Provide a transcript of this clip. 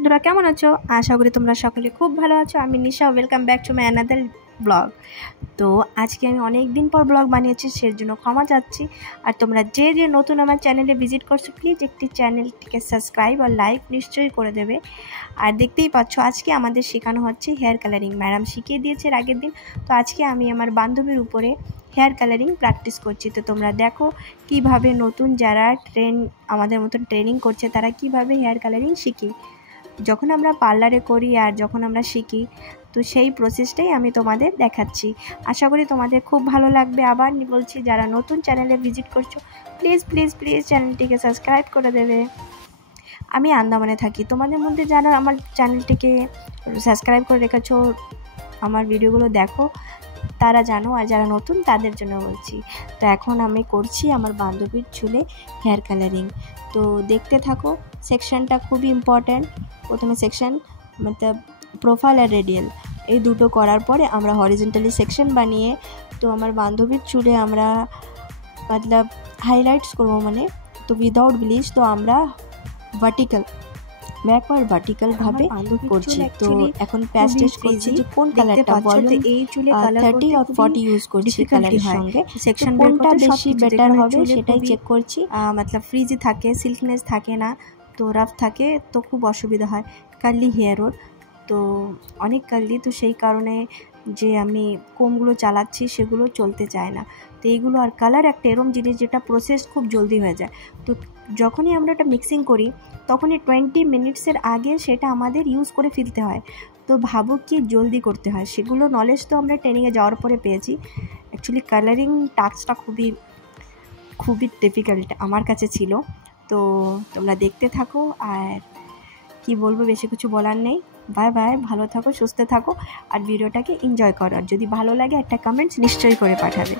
বন্ধুরা কেমন আছো? আশা করি তোমরা সকলে খুব ভালো আছো। আমি Nisha, welcome back to my another blog. তো আজকে আমি অনেক দিন পর ব্লগ বানিয়েছি, সের জন্য ক্ষমা চাচ্ছি। আর তোমরা যে নতুন আমার চ্যানেলে ভিজিট করছো, প্লিজ একটি চ্যানেলটিকে সাবস্ক্রাইব আর লাইক নিশ্চয়ই করে দেবে। আর দেখতেই পাচ্ছ আজকে আমাদের শেখানো হচ্ছে হেয়ার কালারিং। ম্যাডাম শিখিয়ে দিয়েছে এর আগের দিন, তো আজকে আমি আমার বান্ধবীর উপরে হেয়ার কালারিং প্র্যাকটিস করছি। তো তোমরা দেখো কিভাবে নতুন যারা আমাদের মতন ট্রেনিং করছে তারা কিভাবে হেয়ার কালারিং শিখি। যখন আমরা পার্লারে করি আর যখন আমরা শিখি, তো সেই প্রসেসটাই আমি তোমাদের দেখাচ্ছি। আশা করি তোমাদের খুব ভালো লাগবে। আবার বলছি, যারা নতুন চ্যানেলে ভিজিট করছো, প্লিজ প্লিজ প্লিজ চ্যানেলটিকে সাবস্ক্রাইব করে দেবে। আমি আন্দামানে থাকি, তোমাদের মধ্যে যারা আমার চ্যানেলটিকে সাবস্ক্রাইব করে রেখেছো, আমার ভিডিওগুলো দেখো, তারা জানো। আর যারা নতুন তাদের জন্য বলছি। তো এখন আমি করছি আমার বান্ধবীর চুলে হেয়ার কালারিং। তো দেখতে থাকো, সেকশনটা খুবই ইম্পর্ট্যান্ট। প্রথমে সেকশন মতলব প্রোফাইল আর রেডিয়াল, এই দুটো করার পরে আমরা হরিজন্টালি সেকশন বানিয়ে তো আমার বান্ধবীর চুলে আমরা মতলব হাইলাইটস করবো, মানে তো উইদাউট ব্লিচ। তো আমরা ভার্টিক্যাল ব্যাকওয়ার্ড ভার্টিক্যাল ভাবে করছি। তো এখন প্যাচ টেস্ট করছি যে কোন কালারটা বলো। এই চুলে কালার 30 আর 40 ইউজ করছি কালারের সঙ্গে। সেকশন কোনটা বেশি বেটার হবে সেটাই চেক করছি। মতলব ফ্রিজি থাকে, সিল্কনেস থাকে না, তো রাফ থাকে, তো খুব অসুবিধা হয়। কার্লি হেয়ারও তো অনেক কার্লি, তো সেই কারণে যে আমি কোমগুলো চালাচ্ছি সেগুলো চলতে চায় না। তো এইগুলো আর কালার একটা এরম জিনিস যেটা প্রসেস খুব জলদি হয়ে যায়। তো যখনই আমরা এটা মিক্সিং করি তখনই 20 মিনিটসের আগে সেটা আমাদের ইউজ করে ফেলতে হয়। তো ভাবো কি জলদি করতে হয়, সেগুলো নলেজ তো আমরা ট্রেনিংয়ে যাওয়ার পরে পেয়েছি। অ্যাকচুয়ালি কালারিং টাস্কটা খুবই ডিফিকাল্ট আমার কাছে ছিল। তো তোমরা দেখতে থাকো, আর কি বলবো, বেশি কিছু বলার নেই। বাই বাই, ভালো থাকো, সুস্থ থাকো, আর ভিডিওটাকে এনজয় করো। আর যদি ভালো লাগে একটা কমেন্টস নিশ্চয়ই করে পাঠাবে।